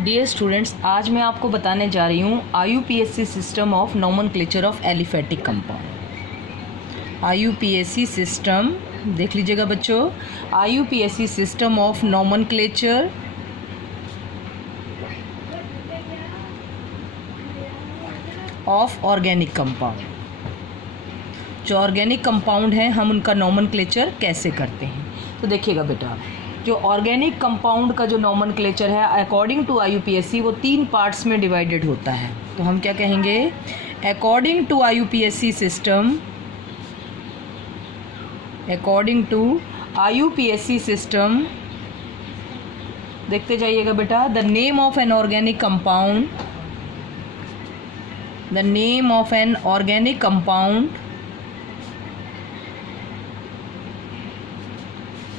Dear students, आज मैं आपको बताने जा रही हूँ IUPAC system of nomenclature of aliphatic compound. IUPAC system देख लीजिएगा बच्चों। IUPAC system of nomenclature of organic compound. जो ऑर्गेनिक कंपाउंड हैं हम उनका नोमेनक्लेचर कैसे करते हैं, तो देखिएगा बेटा, जो ऑर्गेनिक कंपाउंड का जो नोमेनक्लेचर है अकॉर्डिंग टू IUPAC वो 3 पार्ट्स में डिवाइडेड होता है। तो हम क्या कहेंगे, according to IUPAC system, according to IUPAC system, देखते जाइएगा बेटा, the name of an organic compound, the name of an organic compound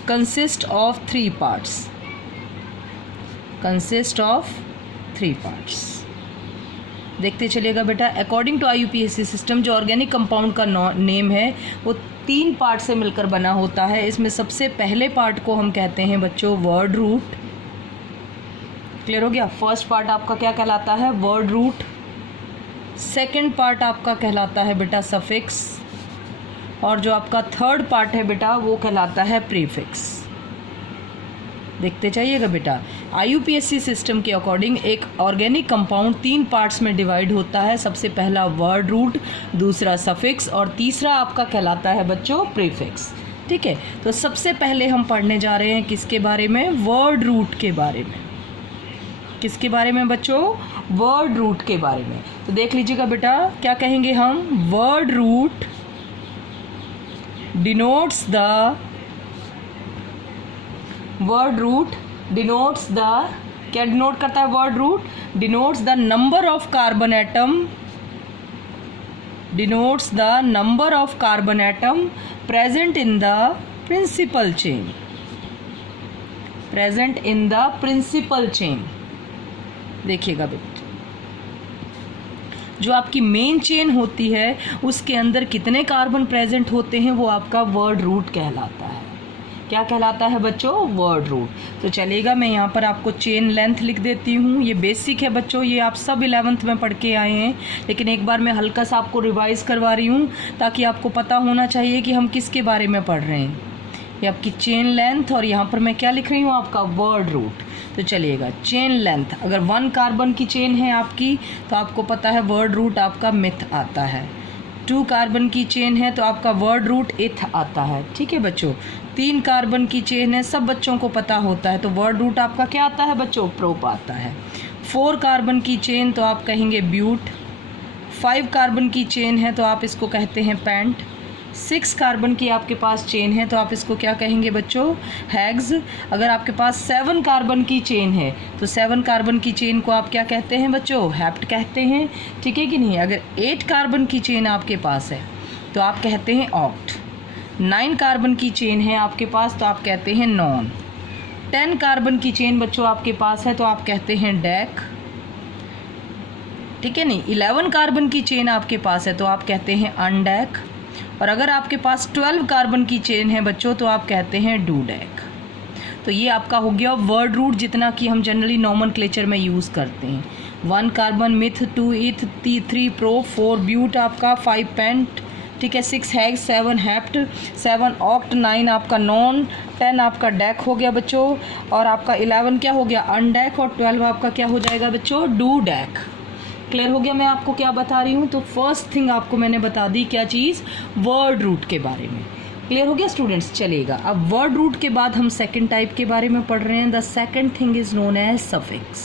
consist of 3 parts, consist of 3 parts। देखते चलिएगा बेटा, अकॉर्डिंग टू IUPAC सिस्टम जो ऑर्गेनिक कंपाउंड का name है वो 3 पार्ट से मिलकर बना होता है। इसमें सबसे पहले पार्ट को हम कहते हैं बच्चों वर्ड रूट। क्लियर हो गया? फर्स्ट पार्ट आपका क्या कहलाता है, वर्ड रूट। सेकेंड पार्ट आपका कहलाता है बेटा सफिक्स, और जो आपका थर्ड पार्ट है बेटा वो कहलाता है प्रीफिक्स। देखते चाहिएगा बेटा, IUPAC सिस्टम के अकॉर्डिंग एक ऑर्गेनिक कंपाउंड 3 पार्ट्स में डिवाइड होता है। सबसे पहला वर्ड रूट, दूसरा सफिक्स और तीसरा आपका कहलाता है बच्चों प्रीफिक्स। ठीक है, तो सबसे पहले हम पढ़ने जा रहे हैं किसके बारे में, वर्ड रूट के बारे में। किसके बारे में बच्चों, वर्ड रूट के बारे में। तो देख लीजिएगा बेटा, क्या कहेंगे हम, word root denotes the, word root denotes the, क्या डिनोट करता है word root, denotes the number of carbon atom, denotes the number of carbon atom present in the principal chain, present in the principal chain। देखिएगा बेटा, जो आपकी main chain होती है उसके अंदर कितने कार्बन प्रेजेंट होते हैं वो आपका वर्ड रूट कहलाता है। क्या कहलाता है बच्चों, वर्ड रूट। तो चलेगा, मैं यहाँ पर आपको चेन लेंथ लिख देती हूँ। ये बेसिक है बच्चों, ये आप सब 11th में पढ़ के आए हैं, लेकिन एक बार मैं हल्का सा आपको रिवाइज करवा रही हूँ ताकि आपको पता होना चाहिए कि हम किसके बारे में पढ़ रहे हैं। ये आपकी चेन लेंथ, और यहाँ पर मैं क्या लिख रही हूँ, आपका वर्ड रूट। तो चलिएगा, चेन लेंथ अगर 1 कार्बन की चेन है आपकी तो आपको पता है वर्ड रूट आपका मिथ आता है। 2 कार्बन की चेन है तो आपका वर्ड रूट इथ आता है। ठीक है बच्चों, 3 कार्बन की चेन है, सब बच्चों को पता होता है, तो वर्ड रूट आपका क्या आता है बच्चों, प्रोप आता है। 4 कार्बन की चेन तो आप कहेंगे ब्यूट। 5 कार्बन की चेन है तो आप इसको कहते हैं पेंट। 6 कार्बन की आपके पास चेन है तो आप इसको क्या कहेंगे बच्चों, हैग्स। अगर आपके पास 7 कार्बन की चेन है तो 7 कार्बन की चेन को आप क्या कहते हैं बच्चों, हेप्ट कहते हैं। ठीक है कि नहीं? अगर 8 कार्बन की चेन आपके पास है तो आप कहते हैं ऑक्ट। 9 कार्बन की चेन है आपके पास तो आप कहते हैं नॉन। 10 कार्बन की चेन बच्चों आपके पास है तो आप कहते हैं डेक। ठीक है नहीं? 11 कार्बन की चेन आपके पास है तो आप कहते हैं अनडेक, और अगर आपके पास 12 कार्बन की चेन है बच्चों तो आप कहते हैं डूडेक। तो ये आपका हो गया वर्ड रूट, जितना कि हम जनरली नोमेनक्लेचर में यूज़ करते हैं। 1 कार्बन मिथ, 2 इथ, 3 प्रो, 4 ब्यूट आपका, 5 पेंट, ठीक है, 6 हैग, 7 हेप्ट, 7 ऑक्ट, 9 आपका नॉन, 10 आपका डेक हो गया बच्चों, और आपका 11 क्या हो गया, अनडेक, और 12 आपका क्या हो जाएगा बच्चों, डू डेक। क्लियर हो गया मैं आपको क्या बता रही हूँ? तो फर्स्ट थिंग आपको मैंने बता दी, क्या चीज़, वर्ड रूट के बारे में। क्लियर हो गया स्टूडेंट्स? चलेगा, अब वर्ड रूट के बाद हम सेकंड टाइप के बारे में पढ़ रहे हैं। The second thing is known as suffix.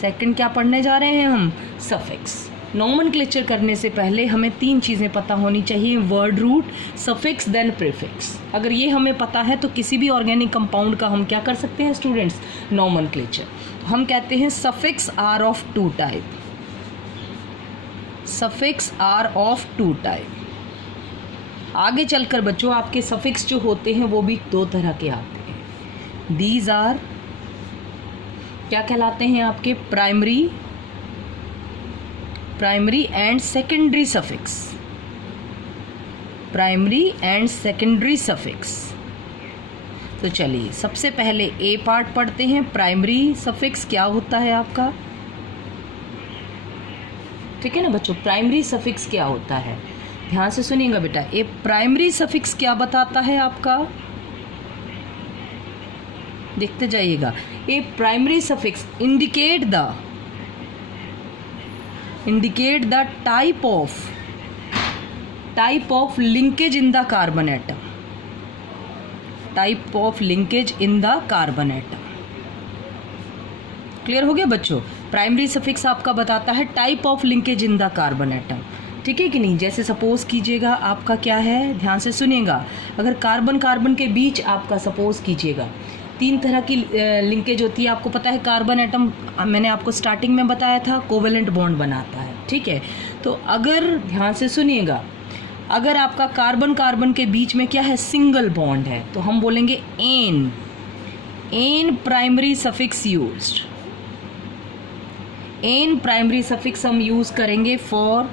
Second क्या पढ़ने जा रहे हैं हम, सफिक्स। नोमेनक्लेचर करने से पहले हमें 3 चीज़ें पता होनी चाहिए, word root, suffix, then prefix. अगर ये हमें पता है तो किसी भी ऑर्गेनिक कंपाउंड का हम क्या कर सकते हैं स्टूडेंट्स, नोमेनक्लेचर। हम कहते हैं suffix are of 2 type, suffix are of 2 type. आगे चलकर बच्चों आपके सफिक्स जो होते हैं वो भी 2 तरह के आते हैं। दीज आर क्या कहलाते हैं आपके, primary and secondary suffix, primary and secondary suffix. तो चलिए सबसे पहले ए पार्ट पढ़ते हैं। प्राइमरी सफिक्स क्या होता है आपका, ठीक है ना बच्चों। प्राइमरी सफिक्स क्या होता है, ध्यान से सुनिएगा बेटा। ए प्राइमरी सफिक्स क्या बताता है आपका, देखते जाइएगा। A primary suffix indicate the type of linkage in the carbon atom, type of linkage in the carbon atom. Clear हो गया बच्चों। प्राइमरी सफिक्स आपका बताता है type of linkage in the carbon atom, ठीक है कि नहीं। जैसे सपोज कीजिएगा आपका क्या है, ध्यान से सुनिएगा। अगर कार्बन कार्बन के बीच आपका सपोज कीजिएगा 3 तरह की लिंकेज होती है। आपको पता है कार्बन एटम, मैंने आपको स्टार्टिंग में बताया था, कोवेलेंट बॉन्ड बनाता है, ठीक है। तो अगर ध्यान से सुनिएगा, अगर आपका कार्बन कार्बन के बीच में क्या है, सिंगल बॉन्ड है, तो हम बोलेंगे an primary suffix used. An primary suffix हम यूज करेंगे for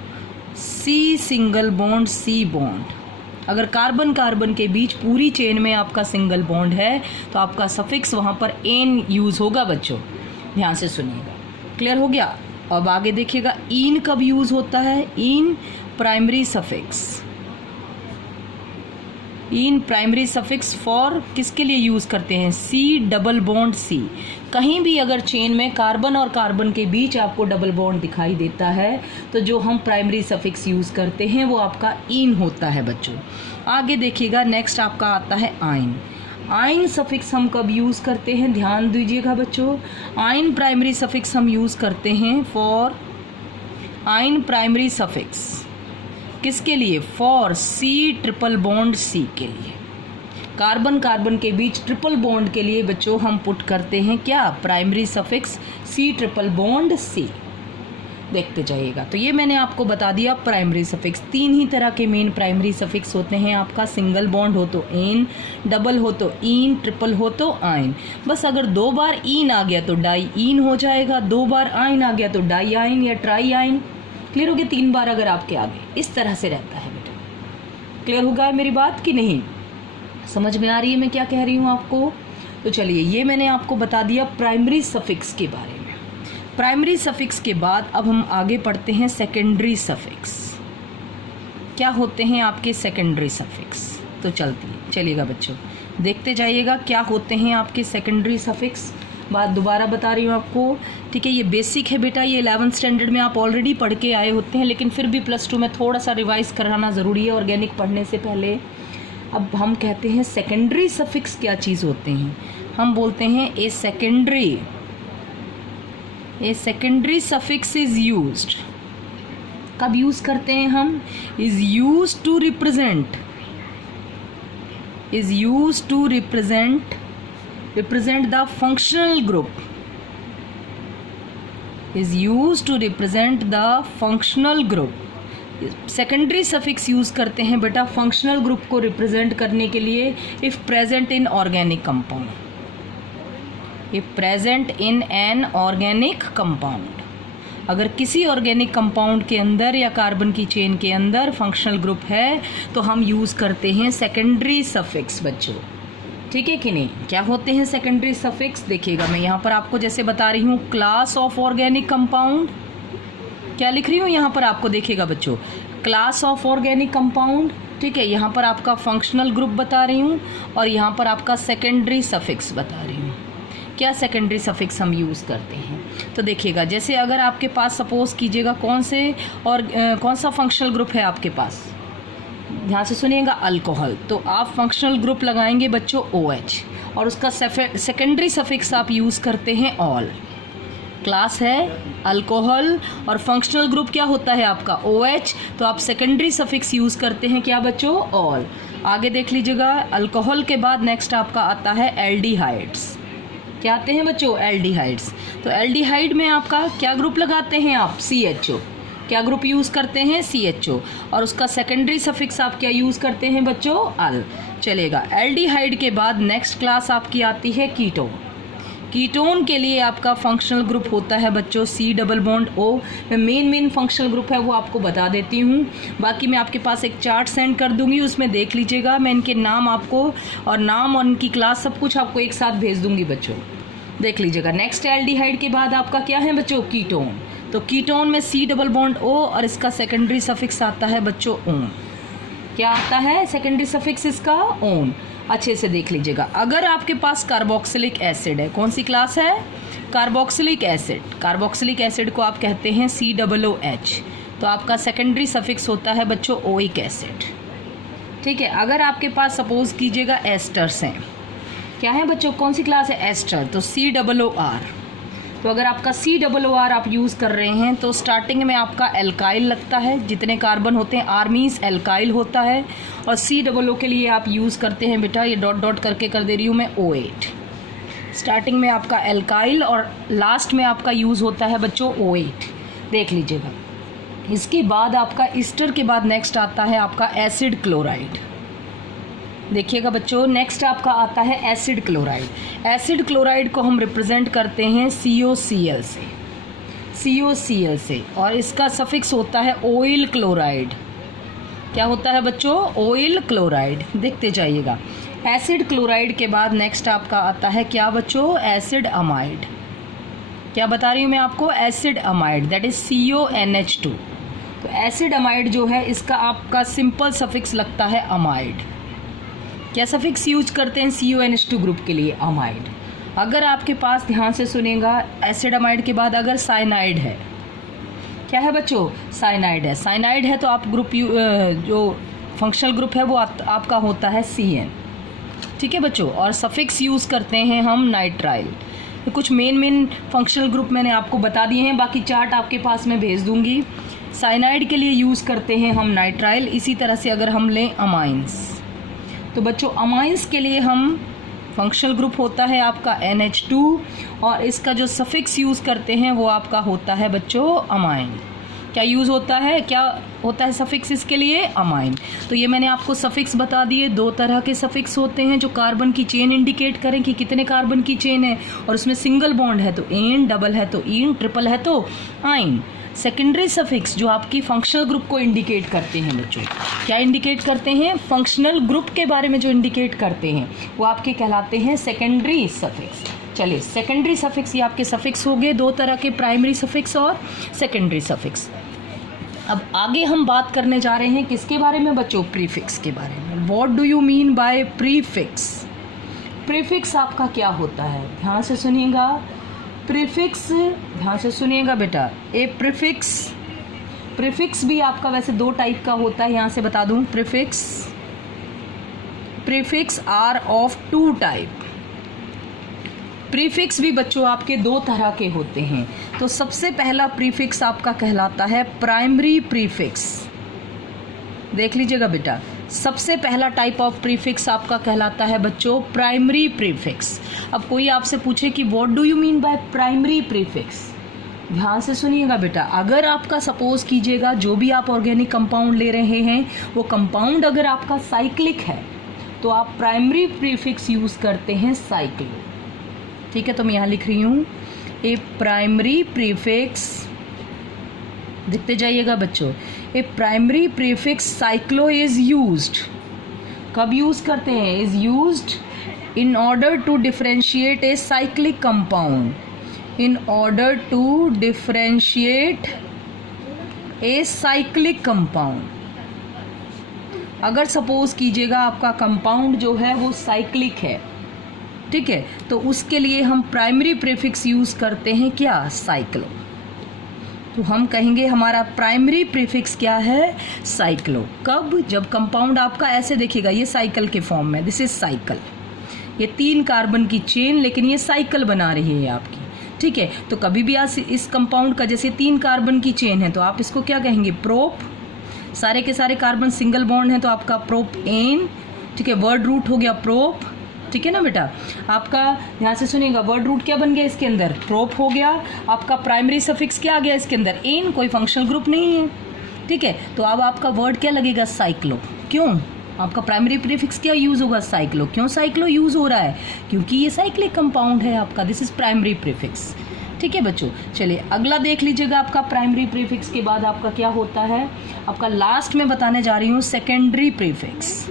C single bond, C bond. अगर कार्बन कार्बन के बीच पूरी चेन में आपका सिंगल बॉन्ड है तो आपका सफिक्स वहां पर एन यूज होगा बच्चों, ध्यान से सुनिएगा। क्लियर हो गया। अब आगे देखिएगा, इन कब यूज होता है, in primary suffix. In primary suffix for किसके लिए यूज करते हैं, सी डबल बॉन्ड सी। कहीं भी अगर चेन में कार्बन और कार्बन के बीच आपको डबल बॉन्ड दिखाई देता है तो जो हम प्राइमरी सफिक्स यूज करते हैं वो आपका इन होता है बच्चों। आगे देखिएगा, नेक्स्ट आपका आता है आइन। आइन सफिक्स हम कब यूज करते हैं, ध्यान दीजिएगा बच्चों। आइन प्राइमरी सफिक्स हम यूज करते हैं फॉर आइन प्राइमरी सफिक्स किसके लिए, for C triple bond C के लिए। कार्बन कार्बन के बीच ट्रिपल बॉन्ड के लिए बच्चों हम पुट करते हैं क्या, primary suffix C triple bond C. देखते जाइएगा। तो ये मैंने आपको बता दिया प्राइमरी सफिक्स। 3 ही तरह के मेन प्राइमरी सफिक्स होते हैं आपका, सिंगल बॉन्ड हो तो एन, डबल हो तो इन, ट्रिपल हो तो आइन। बस अगर 2 बार इन आ गया तो डाई इन हो जाएगा, 2 बार आइन आ गया तो डाई आइन या ट्राई आइन। क्लियर हो गया। 3 बार अगर आपके आगे, इस तरह से रहता है बेटा। क्लियर हो गया मेरी बात कि नहीं, समझ में आ रही है मैं क्या कह रही हूँ आपको। तो चलिए, ये मैंने आपको बता दिया प्राइमरी सफिक्स के बारे में। प्राइमरी सफिक्स के बाद अब हम आगे पढ़ते हैं सेकेंडरी सफिक्स। क्या होते हैं आपके सेकेंडरी सफिक्स, तो चलिएगा बच्चों, देखते जाइएगा क्या होते हैं आपके सेकेंडरी सफिक्स। बात दोबारा बता रही हूँ आपको, ठीक है। ये बेसिक है बेटा, ये 11th स्टैंडर्ड में आप ऑलरेडी पढ़ के आए होते हैं, लेकिन फिर भी +2 में थोड़ा सा रिवाइज कराना ज़रूरी है ऑर्गेनिक पढ़ने से पहले। अब हम कहते हैं सेकेंडरी सफिक्स क्या चीज़ होते हैं। हम बोलते हैं a secondary suffix is used. कब यूज करते हैं हम, is use to represent the functional group, is used to represent the functional group। Secondary suffix use करते हैं बेटा फंक्शनल ग्रुप को रिप्रेजेंट करने के लिए। If present in organic compound, if present in an organic compound, अगर किसी organic compound के अंदर या कार्बन की चेन के अंदर फंक्शनल ग्रुप है तो हम यूज करते हैं सेकेंडरी सफिक्स बच्चों, ठीक है कि नहीं। क्या होते हैं सेकेंडरी सफिक्स, देखिएगा मैं यहाँ पर आपको जैसे बता रही हूँ, क्लास ऑफ ऑर्गेनिक कंपाउंड, क्या लिख रही हूँ यहाँ पर आपको, देखिएगा बच्चों, क्लास ऑफ ऑर्गेनिक कंपाउंड, ठीक है। यहाँ पर आपका फंक्शनल ग्रुप बता रही हूँ और यहाँ पर आपका सेकेंडरी सफिक्स बता रही हूँ। क्या सेकेंडरी सफिक्स हम यूज़ करते हैं, तो देखिएगा, जैसे अगर आपके पास सपोज कीजिएगा कौन सा फंक्शनल ग्रुप है आपके पास, ध्यान से सुनिएगा, अल्कोहल, तो आप फंक्शनल ग्रुप लगाएंगे बच्चों OH और उसका सेकेंडरी सफिक्स आप यूज़ करते हैं ऑल। क्लास है अल्कोहल और फंक्शनल ग्रुप क्या होता है आपका OH, तो आप सेकेंडरी सफिक्स यूज़ करते हैं क्या बच्चों, ऑल। आगे देख लीजिएगा, अल्कोहल के बाद नेक्स्ट आपका आता है एल्डिहाइड्स। क्या आते हैं बच्चों, एल्डिहाइड्स। तो एल्डिहाइड में आपका क्या ग्रुप लगाते हैं आप, CHO। क्या ग्रुप यूज़ करते हैं, CHO, और उसका सेकेंडरी सफिक्स आप क्या यूज़ करते हैं बच्चों, अल। चलेगा। एल्डिहाइड के बाद नेक्स्ट क्लास आपकी आती है कीटोन। कीटोन के लिए आपका फंक्शनल ग्रुप होता है बच्चों C डबल बॉन्ड O। मैं मेन फंक्शनल ग्रुप है वो आपको बता देती हूँ, बाकी मैं आपके पास एक चार्ट सेंड कर दूंगी, उसमें देख लीजिएगा। मैं इनके नाम आपको और नाम और इनकी क्लास सब कुछ आपको एक साथ भेज दूंगी बच्चों, देख लीजिएगा। नेक्स्ट एल्डिहाइड के बाद आपका क्या है बच्चों, कीटोन। तो कीटोन में C डबल बॉन्ड O और इसका सेकेंडरी सफिक्स आता है बच्चों ओन। क्या आता है सेकेंडरी सफिक्स इसका, ओन। अच्छे से देख लीजिएगा। अगर आपके पास कार्बोक्सिलिक एसिड है, कौन सी क्लास है, कार्बोक्सिलिक एसिड। कार्बोक्सिलिक एसिड को आप कहते हैं COOH, तो आपका सेकेंडरी सफिक्स होता है बच्चों ओइक एसिड। ठीक है। अगर आपके पास सपोज कीजिएगा एस्टर्स हैं, क्या है बच्चों, कौन सी क्लास है, एस्टर, तो COOR। तो अगर आपका COOR आप यूज़ कर रहे हैं तो स्टार्टिंग में आपका एल्काइल लगता है, जितने कार्बन होते हैं R मीन्स एल्काइल होता है, और COO के लिए आप यूज़ करते हैं बेटा, ये डॉट डॉट करके कर दे रही हूँ मैं, O8। स्टार्टिंग में आपका एल्काइल और लास्ट में आपका यूज़ होता है बच्चों O8, देख लीजिएगा। इसके बाद आपका ईस्टर के बाद नेक्स्ट आता है आपका एसिड क्लोराइड। देखिएगा बच्चों, नेक्स्ट आपका आता है एसिड क्लोराइड। एसिड क्लोराइड को हम रिप्रेजेंट करते हैं COCl से, और इसका सफिक्स होता है ऑयल क्लोराइड। क्या होता है बच्चों, ऑयल क्लोराइड, देखते जाइएगा। एसिड क्लोराइड के बाद नेक्स्ट आपका आता है क्या बच्चों, एसिड अमाइड। क्या बता रही हूँ मैं आपको, acid amide, that is CONH2। तो एसिड अमाइड जो है इसका आपका सिंपल सफिक्स लगता है अमाइड। क्या सफिक्स यूज करते हैं CONH2 ग्रुप के लिए, अमाइड। अगर आपके पास ध्यान से सुनेगा, एसिड अमाइड के बाद अगर साइनाइड है, क्या है बच्चों, साइनाइड है। साइनाइड है तो आप ग्रुप जो फंक्शनल ग्रुप है वो आपका होता है CN। ठीक है बच्चों। और सफिक्स यूज करते हैं हम नाइट्राइल। कुछ मेन फंक्शनल ग्रुप मैंने आपको बता दिए हैं, बाकी चार्ट आपके पास मैं भेज दूंगी। साइनाइड के लिए यूज करते हैं हम नाइट्राइल। इसी तरह से अगर हम लें अमाइंस, तो बच्चों अमाइंस के लिए हम फंक्शनल ग्रुप होता है आपका NH2, और इसका जो सफिक्स यूज़ करते हैं वो आपका होता है बच्चों अमाइन। क्या यूज़ होता है, क्या होता है सफिक्स इसके लिए, अमाइन। तो ये मैंने आपको सफिक्स बता दिए। दो तरह के सफिक्स होते हैं जो कार्बन की चेन इंडिकेट करें कि कितने कार्बन की चेन है, और उसमें सिंगल बॉन्ड है तो एन, डबल है तो इन, ट्रिपल है तो आइन। सेकेंडरी सफिक्स जो आपकी फंक्शनल ग्रुप को इंडिकेट करते हैं बच्चों, क्या इंडिकेट करते हैं, फंक्शनल ग्रुप के बारे में जो इंडिकेट करते हैं वो आपके कहलाते हैं सेकेंडरी सफिक्स। चलिए, सेकेंडरी सफिक्स ये आपके सफिक्स हो गए, दो तरह के, प्राइमरी सफिक्स और सेकेंडरी सफिक्स। अब आगे हम बात करने जा रहे हैं किसके बारे में बच्चों, प्रीफिक्स के बारे में। What do you mean by prefix. Prefix आपका क्या होता है, ध्यान से सुनिएगा। प्रीफिक्स, ध्यान से सुनिएगा बेटा। ए प्रीफिक्स भी आपका वैसे दो टाइप का होता है, यहाँ से बता दूँ। Prefix are of two type. Prefix भी बच्चों आपके दो तरह के होते हैं। तो सबसे पहला प्रीफिक्स आपका कहलाता है प्राइमरी प्रीफिक्स। देख लीजिएगा बेटा, सबसे पहला टाइप ऑफ प्रीफिक्स आपका कहलाता है बच्चों प्राइमरी प्रीफिक्स। अब कोई आपसे पूछे कि what do you mean by primary prefix, ध्यान से सुनिएगा बेटा। अगर आपका सपोज कीजिएगा जो भी आप ऑर्गेनिक कंपाउंड ले रहे हैं वो कंपाउंड अगर आपका साइक्लिक है तो आप प्राइमरी प्रीफिक्स यूज करते हैं साइक्लो। ठीक है, तो मैं यहाँ लिख रही हूँ ए प्राइमरी प्रीफिक्स, देखते जाइएगा बच्चों। A primary prefix cyclo is used, कब यूज करते हैं, is used in order to differentiate a cyclic compound, in order to differentiate a cyclic compound. अगर सपोज कीजिएगा आपका कंपाउंड जो है वो साइक्लिक है, ठीक है, तो उसके लिए हम प्राइमरी प्रीफिक्स यूज करते हैं क्या, साइक्लो। तो हम कहेंगे हमारा प्राइमरी प्रीफिक्स क्या है, साइक्लो। कब, जब कंपाउंड आपका ऐसे देखिएगा, ये साइकिल के फॉर्म में, दिस इज साइकिल, ये 3 कार्बन की चेन, लेकिन ये साइकिल बना रही है आपकी। ठीक है, तो कभी भी आज इस कंपाउंड का जैसे 3 कार्बन की चेन है तो आप इसको क्या कहेंगे, प्रोप। सारे के सारे कार्बन सिंगल बॉन्ड हैं तो आपका प्रोप एन। ठीक है, वर्ड रूट हो गया प्रोप। ठीक है ना बेटा, आपका ध्यान से सुनिएगा, वर्ड रूट क्या बन गया इसके अंदर, प्रोप हो गया। आपका प्राइमरी सफिक्स क्या आ गया इसके अंदर, एन, कोई फंक्शनल ग्रुप नहीं है। ठीक है, तो अब आपका वर्ड क्या लगेगा, साइक्लो। क्यों, आपका प्राइमरी प्रीफिक्स क्या यूज होगा? साइक्लो। क्यों साइक्लो यूज हो रहा है? क्योंकि ये साइक्लिक कंपाउंड है आपका, दिस इज प्राइमरी प्रीफिक्स। ठीक है बच्चों, चलिए अगला देख लीजिएगा। आपका प्राइमरी प्रीफिक्स के बाद आपका क्या होता है? आपका लास्ट में बताने जा रही हूँ secondary prefix.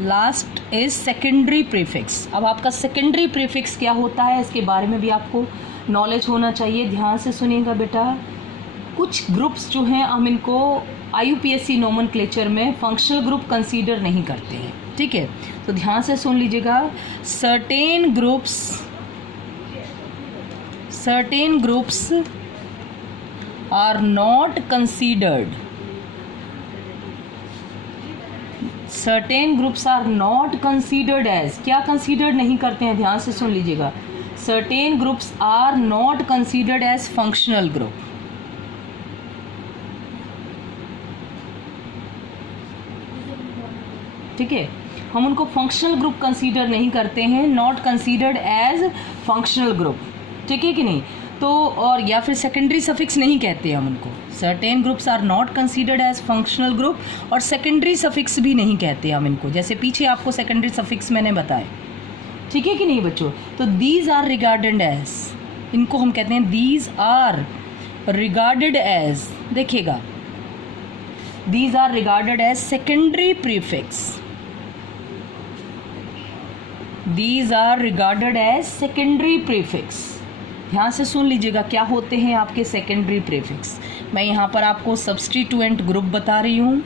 Last is secondary prefix. अब आपका सेकेंडरी प्रीफिक्स क्या होता है, इसके बारे में भी आपको नॉलेज होना चाहिए। ध्यान से सुनिएगा बेटा। कुछ ग्रुप्स जो हैं हम इनको IUPAC नोमेनक्लेचर में फंक्शनल ग्रुप कंसीडर नहीं करते हैं। ठीक है, तो ध्यान से सुन लीजिएगा। Certain groups are not considered, certain groups are not considered as, क्या कंसीडर्ड नहीं करते हैं? ध्यान से सुन लीजिएगा। Certain groups are not considered as functional group. ठीक है, हम उनको फंक्शनल ग्रुप कंसीडर नहीं करते हैं, not considered as functional group. ठीक है कि नहीं? तो और या फिर सेकेंडरी सफिक्स नहीं कहते हम उनको। Certain groups are not considered as functional group, और सेकेंडरी सफिक्स भी नहीं कहते हम इनको, जैसे पीछे आपको सेकेंडरी सफिक्स मैंने बताए। ठीक है कि नहीं बच्चों? तो दीज आर रिगार्डेड एज, इनको हम कहते हैं दीज आर रिगार्डेड एज, देखिएगा, these are regarded as secondary prefix. These are regarded as secondary prefix. ध्यान से सुन लीजिएगा क्या होते हैं आपके सेकेंडरी प्रीफिक्स। मैं यहाँ पर आपको सब्स्टिट्यूएंट ग्रुप बता रही हूँ,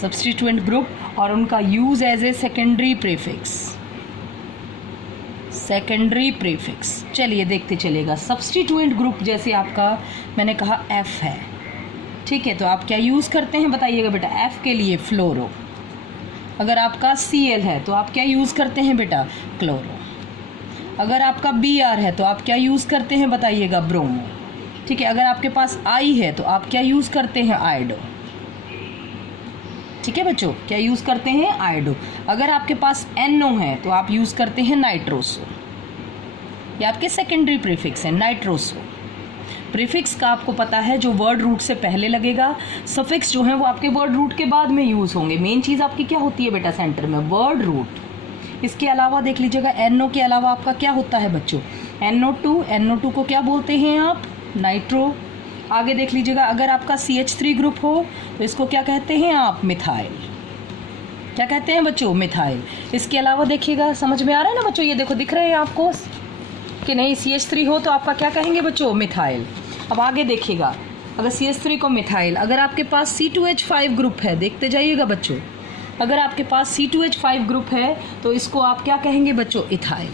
सब्स्टिट्यूएंट ग्रुप, और उनका use as a secondary prefix. Secondary prefix चलिए देखते चलेगा। सब्स्टिट्यूएंट ग्रुप जैसे आपका मैंने कहा F है। ठीक है, तो आप क्या यूज़ करते हैं बताइएगा बेटा? F के लिए फ्लोरो। अगर आपका Cl है तो आप क्या यूज़ करते हैं बेटा? क्लोरो। अगर आपका Br है तो आप क्या यूज़ करते हैं बताइएगा? ब्रोमो। ठीक है, अगर आपके पास I है तो आप क्या यूज़ करते हैं? आयोडो। ठीक है बच्चों, क्या यूज़ करते हैं? आयोडो। अगर आपके पास NO है तो आप यूज़ करते हैं नाइट्रोसो। ये आपके सेकेंडरी प्रीफिक्स है, नाइट्रोसो। प्रीफिक्स का आपको पता है जो वर्ड रूट से पहले लगेगा, सफिक्स जो है वो आपके वर्ड रूट के बाद में यूज़ होंगे। मेन चीज़ आपकी क्या होती है बेटा सेंटर में? Word root. इसके अलावा देख लीजिएगा NO के अलावा आपका क्या होता है बच्चों? NO2 को क्या बोलते हैं आप? नाइट्रो। आगे देख लीजिएगा, अगर आपका CH3 ग्रुप हो तो इसको क्या कहते हैं आप? मिथाइल। क्या कहते हैं बच्चों? मिथाइल। इसके अलावा देखिएगा, समझ में आ रहा है ना बच्चों? ये देखो दिख रहे हैं आपको कि नहीं? CH3 हो तो आपका क्या कहेंगे बच्चों? मिथाइल। अब आगे देखिएगा, अगर CH3 को मिथाइल, अगर आपके पास C2H5 ग्रुप है, देखते जाइएगा बच्चों, अगर आपके पास C2H5 ग्रुप है तो इसको आप क्या कहेंगे बच्चों? इथाइल।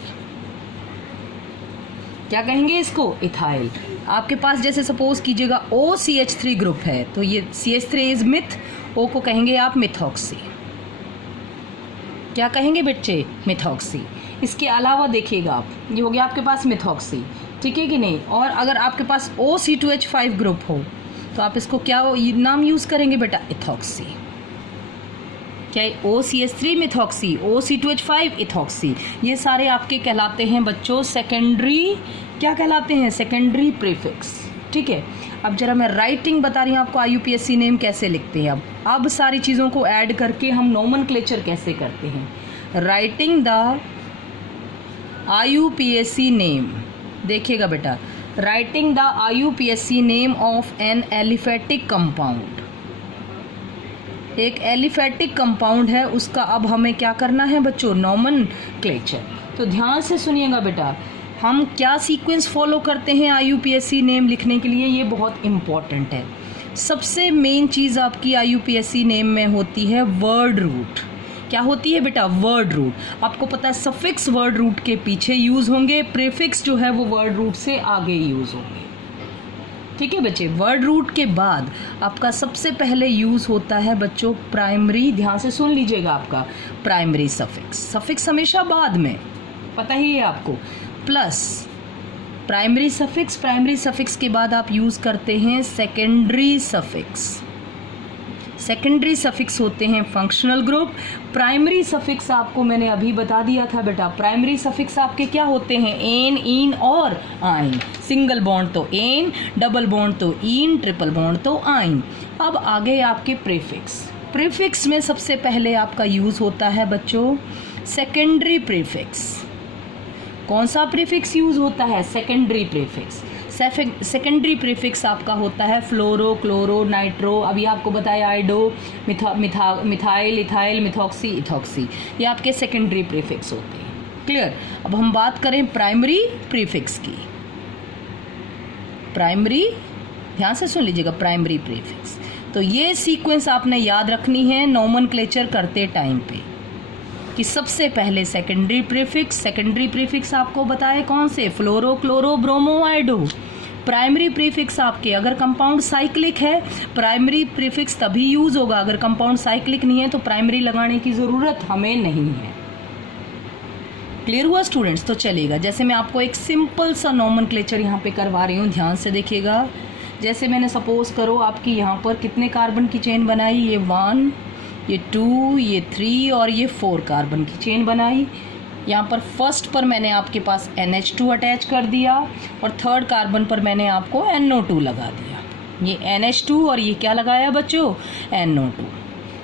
क्या कहेंगे इसको? इथाइल। आपके पास जैसे सपोज कीजिएगा OCH3 ग्रुप है तो ये CH3 इज मिथ, O को कहेंगे आप मिथॉक्सी। क्या कहेंगे बच्चे? मिथॉक्सी। इसके अलावा देखिएगा आप, ये हो गया आपके पास मिथॉक्सी। ठीक है कि नहीं? और अगर आपके पास OC2H5 ग्रुप हो तो आप इसको क्या नाम यूज़ करेंगे बेटा? इथॉक्सी। क्या OCH3 मिथॉक्सी, OC2H5 इथॉक्सी। ये सारे आपके कहलाते हैं बच्चों सेकेंडरी, क्या कहलाते हैं? Secondary prefix. ठीक है, अब जरा मैं राइटिंग बता रही हूँ आपको, IUPAC नेम कैसे लिखते हैं। अब सारी चीज़ों को ऐड करके हम नोमेनक्लेचर कैसे करते हैं। राइटिंग द IUPAC नेम, देखिएगा बेटा, writing the IUPAC name of an aliphatic compound. एक एलिफेटिक कंपाउंड है, उसका अब हमें क्या करना है बच्चों? नोमेनक्लेचर। तो ध्यान से सुनिएगा बेटा, हम क्या सीक्वेंस फॉलो करते हैं IUPAC नेम लिखने के लिए, ये बहुत इम्पॉर्टेंट है। सबसे मेन चीज़ आपकी IUPAC नेम में होती है वर्ड रूट। क्या होती है बेटा? Word root. आपको पता है सफिक्स वर्ड रूट के पीछे यूज़ होंगे, प्रीफिक्स जो है वो वर्ड रूट से आगे यूज़ होंगे। ठीक है बच्चे, वर्ड रूट के बाद आपका सबसे पहले यूज़ होता है बच्चों प्राइमरी। ध्यान से सुन लीजिएगा, आपका प्राइमरी सफिक्स। सफिक्स हमेशा बाद में, पता ही है आपको। Plus primary suffix, primary suffix के बाद आप यूज़ करते हैं सेकेंडरी सफिक्स। सेकेंडरी सफिक्स होते हैं फंक्शनल ग्रुप। प्राइमरी सफिक्स आपको मैंने अभी बता दिया था बेटा, प्राइमरी सफिक्स आपके क्या होते हैं, एन, इन और आइन। सिंगल बॉन्ड तो एन, डबल बॉन्ड तो इन, ट्रिपल बॉन्ड तो आइन। अब आगे आपके प्रीफिक्स। प्रीफिक्स में सबसे पहले आपका यूज होता है बच्चों सेकेंडरी प्रीफिक्स। कौन सा प्रीफिक्स यूज होता है, सेकेंडरी प्रीफिक्स। सेकेंडरी प्रीफिक्स आपका होता है फ्लोरो, क्लोरो, नाइट्रो, अभी आपको बताया आइडो, मिथाइल, इथाइल, मिथॉक्सी, इथॉक्सी, ये आपके सेकेंडरी प्रीफिक्स होते हैं। क्लियर। अब हम बात करें प्राइमरी प्रीफिक्स की। प्राइमरी, ध्यान से सुन लीजिएगा, प्राइमरी प्रीफिक्स तो ये सीक्वेंस आपने याद रखनी है नोमेनक्लेचर करते टाइम पे कि सबसे पहले सेकेंडरी प्रीफिक्स। सेकेंडरी प्रीफिक्स आपको बताए कौन से, फ्लोरो, क्लोरो, ब्रोमो, आइडो। प्राइमरी प्रीफिक्स आपके अगर कंपाउंड साइक्लिक है, प्राइमरी प्रीफिक्स तभी यूज होगा, अगर कंपाउंड साइक्लिक नहीं है तो प्राइमरी लगाने की जरूरत हमें नहीं है। क्लियर हुआ स्टूडेंट्स। तो चलेगा, जैसे मैं आपको एक सिंपल सा नोमेनक्लेचर यहाँ पे करवा रही हूँ, ध्यान से देखिएगा। जैसे मैंने सपोज करो आपकी यहाँ पर कितने कार्बन की चेन बनाई, ये 1, ये 2, ये 3 और ये 4 कार्बन की चेन बनाई। यहाँ पर फर्स्ट पर मैंने आपके पास NH2 अटैच कर दिया और थर्ड कार्बन पर मैंने आपको NO2 लगा दिया। ये NH2 और ये क्या लगाया बच्चों, NO2।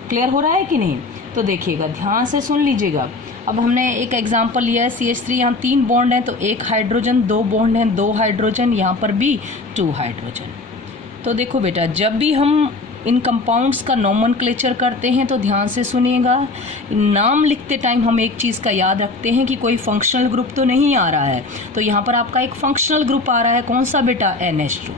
क्लियर हो रहा है कि नहीं। तो देखिएगा, ध्यान से सुन लीजिएगा। अब हमने एक एग्जांपल लिया है CH3, यहाँ 3 बॉन्ड हैं तो 1 हाइड्रोजन, 2 बॉन्ड हैं 2 हाइड्रोजन, यहाँ पर भी 2 हाइड्रोजन। तो देखो बेटा, जब भी हम इन कंपाउंड्स का नोमेनक्लेचर करते हैं तो ध्यान से सुनिएगा, नाम लिखते टाइम हम एक चीज़ का याद रखते हैं कि कोई फंक्शनल ग्रुप तो नहीं आ रहा है। तो यहाँ पर आपका एक फंक्शनल ग्रुप आ रहा है, कौन सा बेटा, NH2।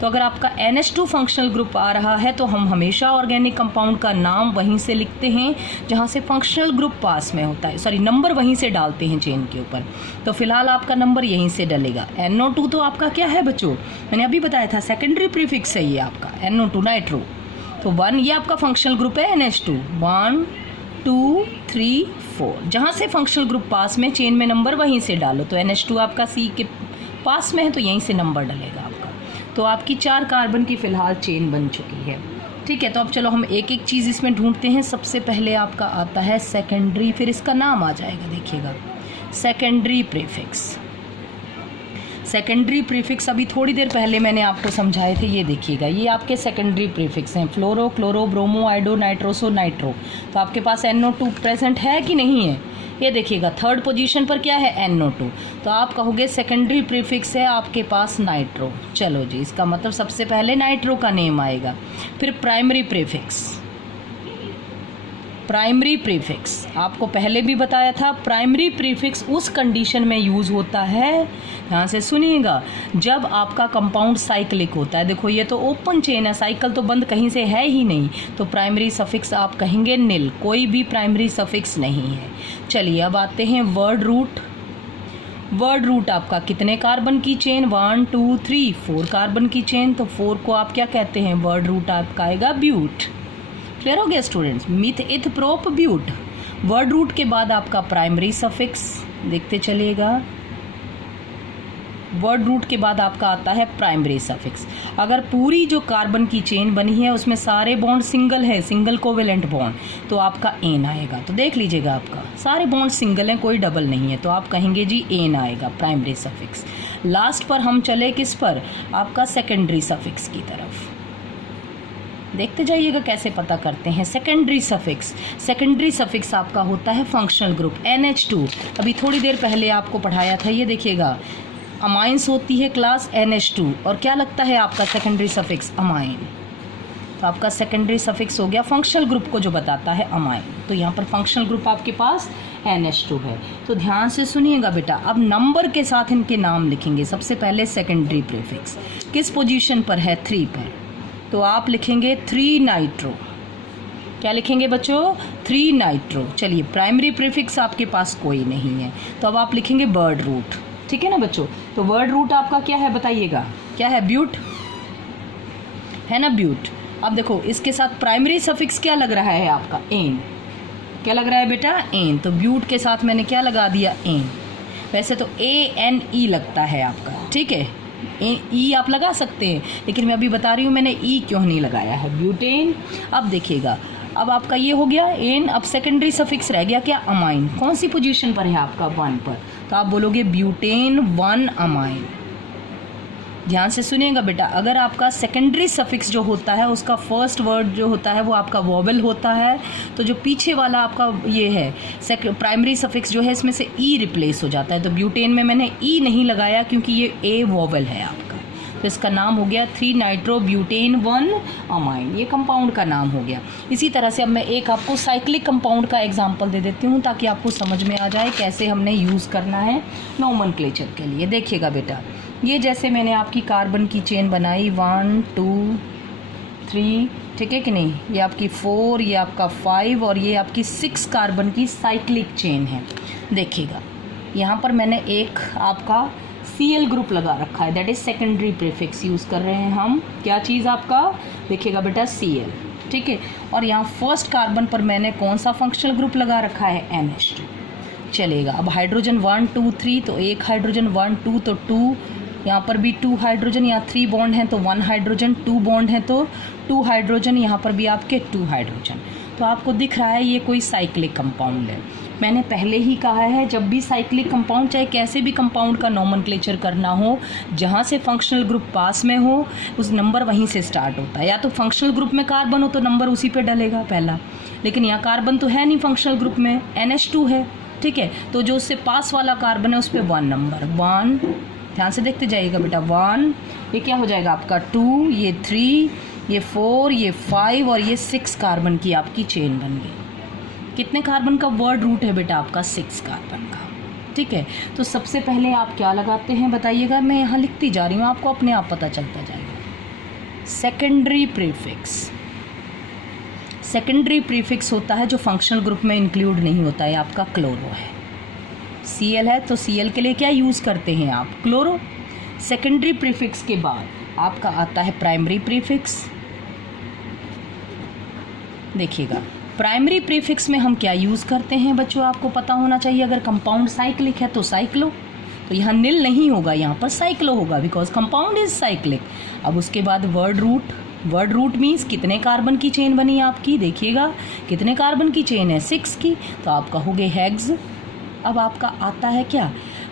तो अगर आपका NH2 फंक्शनल ग्रुप आ रहा है तो हम हमेशा ऑर्गेनिक कंपाउंड का नाम वहीं से लिखते हैं जहाँ से फंक्शनल ग्रुप पास में होता है, सॉरी नंबर वहीं से डालते हैं चेन के ऊपर। तो फिलहाल आपका नंबर यहीं से डलेगा। NO2 तो आपका क्या है बच्चों, मैंने अभी बताया था सेकेंडरी प्रीफिक्स है ये आपका NO2 नाइट्रो। तो 1 ये आपका फंक्शनल ग्रुप है NH2, 1, 2, 3, 4, जहाँ से फंक्शनल ग्रुप पास में चेन में नंबर वहीं से डालो। तो NH2 आपका C के पास में है तो यहीं से नंबर डलेगा आपका। तो आपकी 4 कार्बन की फिलहाल चेन बन चुकी है। ठीक है, तो अब चलो हम एक एक चीज़ इसमें ढूंढते हैं। सबसे पहले आपका आता है सेकेंडरी, फिर इसका नाम आ जाएगा, देखिएगा सेकेंडरी प्रीफिक्स। सेकेंडरी प्रीफिक्स अभी थोड़ी देर पहले मैंने आपको समझाए थे, ये देखिएगा, ये आपके सेकेंडरी प्रीफिक्स हैं फ्लोरो, क्लोरो, ब्रोमो, आइडो, नाइट्रोसो, नाइट्रो। तो आपके पास NO2 प्रेजेंट है कि नहीं है, ये देखिएगा थर्ड पोजीशन पर क्या है, NO2। तो आप कहोगे सेकेंडरी प्रीफिक्स है आपके पास नाइट्रो। चलो जी, इसका मतलब सबसे पहले नाइट्रो का नेम आएगा। फिर प्राइमरी प्रीफिक्स। प्राइमरी प्रीफिक्स आपको पहले भी बताया था, प्राइमरी प्रीफिक्स उस कंडीशन में यूज होता है, ध्यान से सुनिएगा, जब आपका कंपाउंड साइक्लिक होता है। देखो ये तो ओपन चेन है, साइकिल तो बंद कहीं से है ही नहीं, तो प्राइमरी सफिक्स आप कहेंगे निल, कोई भी प्राइमरी सफिक्स नहीं है। चलिए अब आते हैं वर्ड रूट। वर्ड रूट आपका कितने कार्बन की चेन, 1, 2, 3, 4 कार्बन की चेन। तो 4 को आप क्या कहते हैं, वर्ड रूट आपका आएगा ब्यूट। क्लियर हो गया स्टूडेंट्स, मिथ, इथ, प्रोप, ब्यूट। वर्ड रूट के बाद आपका प्राइमरी सफिक्स, देखते चलिएगा, वर्ड रूट के बाद आपका आता है प्राइमरी सफिक्स। अगर पूरी जो कार्बन की चेन बनी है उसमें सारे बॉन्ड सिंगल है, सिंगल कोवेलेंट बॉन्ड, तो आपका एन आएगा। तो देख लीजिएगा, आपका सारे बॉन्ड सिंगल हैं, कोई डबल नहीं है, तो आप कहेंगे जी एन आएगा प्राइमरी सफिक्स। लास्ट पर हम चले किस पर, आपका सेकेंडरी सफिक्स की तरफ। देखते जाइएगा कैसे पता करते हैं सेकेंडरी सफिक्स। सेकेंडरी सफिक्स आपका होता है फंक्शनल ग्रुप NH2। अभी थोड़ी देर पहले आपको पढ़ाया था, ये देखिएगा अमाइंस होती है क्लास NH2 और क्या लगता है आपका सेकेंडरी सफिक्स, अमाइन। तो आपका सेकेंडरी सफिक्स हो गया फंक्शनल ग्रुप को जो बताता है अमाइन। तो यहाँ पर फंक्शनल ग्रुप आपके पास NH2 है। तो ध्यान से सुनिएगा बेटा, अब नंबर के साथ इनके नाम लिखेंगे। सबसे पहले सेकेंडरी प्रीफिक्स किस पोजीशन पर है, 3 पर, तो आप लिखेंगे 3 नाइट्रो। क्या लिखेंगे बच्चों, 3 नाइट्रो। चलिए प्राइमरी प्रीफिक्स आपके पास कोई नहीं है, तो अब आप लिखेंगे वर्ड रूट। ठीक है ना बच्चों, तो वर्ड रूट आपका क्या है बताइएगा, क्या है, ब्यूट है ना, ब्यूट। अब देखो इसके साथ प्राइमरी सफिक्स क्या लग रहा है आपका, एन। क्या लग रहा है बेटा, एन। तो ब्यूट के साथ मैंने क्या लगा दिया, एन। वैसे तो ANE लगता है आपका, ठीक है, ई आप लगा सकते हैं, लेकिन मैं अभी बता रही हूँ मैंने ई क्यों नहीं लगाया है। ब्यूटेन। अब देखिएगा, अब आपका ये हो गया एन। अब सेकेंडरी सफिक्स रह गया क्या, अमाइन। कौन सी पोजीशन पर है आपका, 1 पर, तो आप बोलोगे ब्यूटेन 1 अमाइन। ध्यान से सुनिएगा बेटा, अगर आपका सेकेंडरी सफिक्स जो होता है उसका फर्स्ट वर्ड जो होता है वो आपका वोवेल होता है, तो जो पीछे वाला आपका ये है प्राइमरी सफिक्स जो है इसमें से ई रिप्लेस हो जाता है। तो ब्यूटेन में मैंने ई नहीं लगाया क्योंकि ये ए वोवेल है आपका, तो इसका नाम हो गया 3 नाइट्रो ब्यूटेन 1 अमाइन। ये कंपाउंड का नाम हो गया। इसी तरह से अब मैं एक आपको साइक्लिक कंपाउंड का एग्जांपल दे देती हूँ ताकि आपको समझ में आ जाए कैसे हमने यूज़ करना है नोमेनक्लेचर के लिए। देखिएगा बेटा, ये जैसे मैंने आपकी कार्बन की चेन बनाई 1 2 3, ठीक है कि नहीं, ये आपकी 4, ये आपका 5 और ये आपकी 6 कार्बन की साइक्लिक चेन है। देखिएगा यहाँ पर मैंने एक आपका Cl ग्रुप लगा रखा है, that is secondary prefix use कर रहे हैं हम। क्या चीज़ आपका, देखिएगा बेटा Cl, ठीक है। और यहाँ फर्स्ट कार्बन पर मैंने कौन सा फंक्शनल ग्रुप लगा रखा है, NH2। चलेगा, अब हाइड्रोजन 1 2 3, तो एक हाइड्रोजन 1 2 तो 2, यहाँ पर भी 2 हाइड्रोजन, यहाँ 3 बॉन्ड हैं तो 1 हाइड्रोजन, 2 बॉन्ड हैं तो 2 हाइड्रोजन, यहाँ पर भी आपके 2 हाइड्रोजन। तो आपको दिख रहा है ये कोई साइक्लिक कंपाउंड है। मैंने पहले ही कहा है जब भी साइक्लिक कंपाउंड, चाहे कैसे भी कंपाउंड का नोमेनक्लेचर करना हो, जहाँ से फंक्शनल ग्रुप पास में हो उस नंबर वहीं से स्टार्ट होता है। या तो फंक्शनल ग्रुप में कार्बन हो तो नंबर उसी पे डलेगा पहला, लेकिन यहाँ कार्बन तो है नहीं फंक्शनल ग्रुप में, NH2 है, ठीक है। तो जो उससे पास वाला कार्बन है उस पर 1 नंबर, 1, ध्यान से देखते जाइएगा बेटा, 1, ये क्या हो जाएगा आपका 2, ये 3, ये 4, ये 5 और ये 6 कार्बन की आपकी चेन बन गई। कितने कार्बन का वर्ड रूट है बेटा आपका, 6 कार्बन का, ठीक है। तो सबसे पहले आप क्या लगाते हैं बताइएगा, मैं यहाँ लिखती जा रही हूँ, आपको अपने आप पता चलता जाएगा। सेकेंडरी प्रीफिक्स, सेकेंडरी प्रीफिक्स होता है जो फंक्शनल ग्रुप में इंक्लूड नहीं होता है, आपका क्लोरो है। Cl है तो Cl के लिए क्या यूज़ करते हैं आप, क्लोरो। सेकेंडरी प्रीफिक्स के बाद आपका आता है प्राइमरी प्रीफिक्स। देखिएगा, प्राइमरी प्रीफिक्स में हम क्या यूज़ करते हैं बच्चों, आपको पता होना चाहिए। अगर कंपाउंड साइक्लिक है तो साइक्लो, तो यहाँ नील नहीं होगा, यहाँ पर साइक्लो होगा, बिकॉज कंपाउंड इज साइक्लिक। अब उसके बाद word root, word root means कितने कार्बन की चेन बनी आपकी, देखिएगा कितने कार्बन की चेन है, 6 की, तो आपका हो गए हेक्स। अब आपका आता है क्या,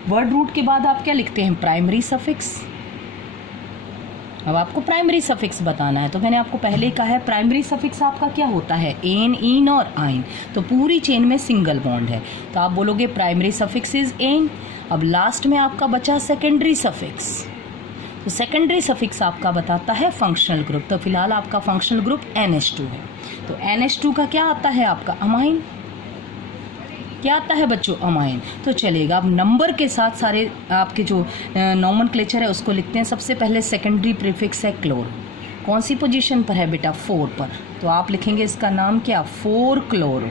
वर्ड रूट के बाद आप क्या लिखते हैं, प्राइमरी सफिक्स। अब आपको प्राइमरी सफिक्स बताना है, तो मैंने आपको पहले ही कहा है प्राइमरी सफिक्स आपका क्या होता है, एन, इन और आइन। तो पूरी चेन में सिंगल बॉन्ड है, तो आप बोलोगे प्राइमरी सफिक्स इज एन। अब लास्ट में आपका बचा सेकेंडरी सफिक्स, तो सेकेंडरी सफिक्स आपका बताता है फंक्शनल ग्रुप। तो फिलहाल आपका फंक्शनल ग्रुप NH2 है, तो NH2 का क्या आता है आपका, अमाइन। क्या आता है बच्चों, अमाइन। तो चलेगा, अब नंबर के साथ सारे आपके जो नोमेनक्लेचर है उसको लिखते हैं। सबसे पहले सेकेंडरी प्रीफिक्स है क्लोर, कौन सी पोजीशन पर है बेटा, 4 पर, तो आप लिखेंगे इसका नाम क्या, 4 क्लोरो।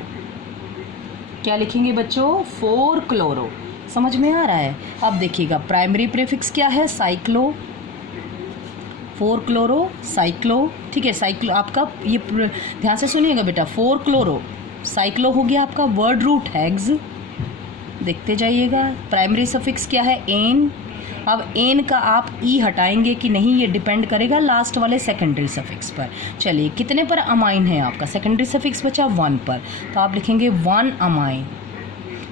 क्या लिखेंगे बच्चों, 4 क्लोरो। समझ में आ रहा है। अब देखिएगा प्राइमरी प्रीफिक्स क्या है, साइक्लो, 4 क्लोरो साइक्लो, ठीक है। साइक्लो आपका ये ध्यान से सुनिएगा बेटा, 4 क्लोरो साइक्लो हो गया आपका, वर्ड रूट हेक्स, देखते जाइएगा। प्राइमरी सफिक्स क्या है, एन। अब एन का आप ई हटाएंगे कि नहीं ये डिपेंड करेगा लास्ट वाले सेकेंडरी सफिक्स पर। चलिए कितने पर अमाइन है आपका, सेकेंडरी सफिक्स बचा 1 पर, तो आप लिखेंगे 1 अमाइन।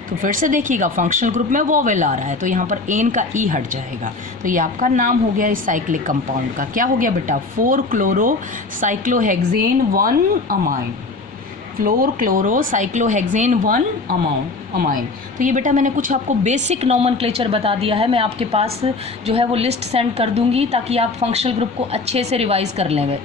तो फिर से देखिएगा फंक्शनल ग्रुप में वोवेल आ रहा है तो यहाँ पर एन का ई हट जाएगा, तो ये आपका नाम हो गया इस साइक्लिक कंपाउंड का। क्या हो गया बेटा, 4 chloro cyclohexane 1 amine, 4 chloro cyclohexane 1 amine. तो ये बेटा मैंने कुछ आपको बेसिक नोमेनक्लेचर बता दिया है। मैं आपके पास जो है वो लिस्ट सेंड कर दूंगी ताकि आप फंक्शनल ग्रुप को अच्छे से रिवाइज कर लें।